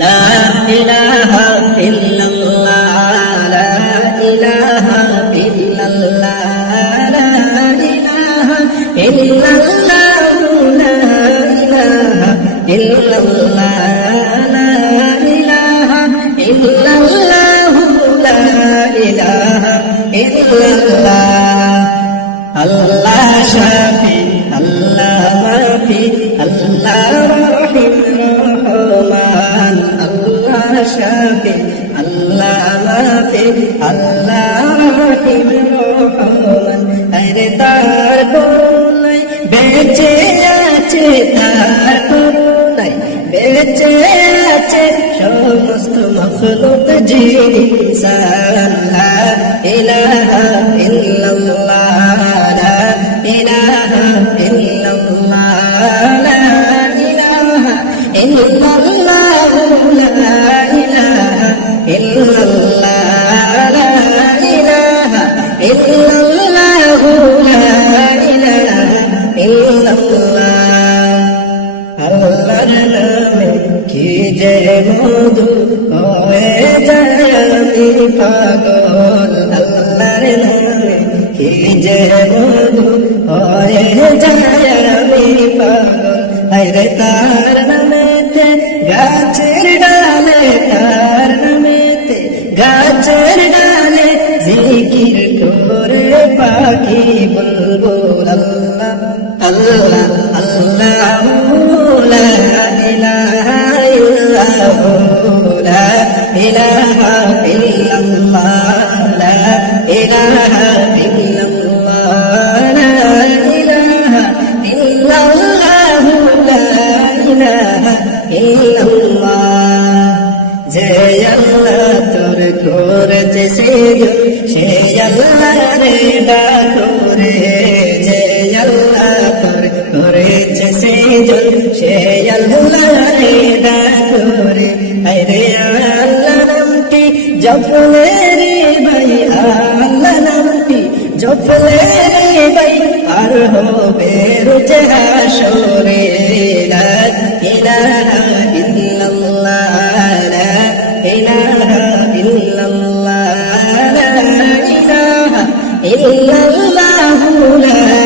লা ইলাহা ইল্লাল্লাহ লা ইলাহা ইল্লাল্লাহ লা ইলাহা ইল্লাল্লাহ লা ইলাহা ইল্লাল্লাহ লা ইলাহা ইল্লাল্লাহ লা ইলাহা ইল্লাল্লাহ আল্লাহ শাফি আল্লাহ মাফি আল্লাহ রহিম রহমান আল্লাহ শাফি আল্লাহ মাফি আল্লাহ রহিম রহমান আরে তার করুণায় বেঁচে আছে তার করুণায় বেঁচে আছে সমস্ত মখলুক জিনসান লা ইলাহা ইল্লাল্লাহ লা ইলাহা ইল্লাল্লাহ লা ইলাহা ইল্লাল্লাহ লা ইলাহা ইল্লাল্লাহ লা ইলাহা ইল্লাল্লাহ লা ইলাহা ইল্লাল্লাহ আল্লাহর নামে কি যে মধু হয়ে যায় আমি পাগল আল্লাহর নামে কি যে মধু হয়ে যায় আমি পাগল আরে তার নামেতে গাছের ডালে তার নামেতে গাছের ডালে জিকির করে পাখি বুলবুল আল্লাহ আল্লাহ আল্লাহ লা ইলাহা ইল্লাল্লাহ লা ইলাহা ইল্লাল্লাহ লা ইলাহা ইল্লাল্লাহ লা ইলাহা ইল্লাল্লাহ লা ইলাহা ইল্লাল্লাহ যে আল্লাহ তোর করেছে সেজন সে আল্লাহ রে ডাকো রে যে আল্লাহ তোর করেছে সেজন সে আল্লাহ রে ডাকো রে আরে আল্লাহ নামটি জপলে রে ভাই আল্লাহ নামটি জপলে রে ভাই আর হবে রোজে হাসরে লা ইলাহা ইল্লাল্লাহ লা ইলাহা ইল্লাল্লাহ লা ইলাহা ইল্লাল্লাহ লা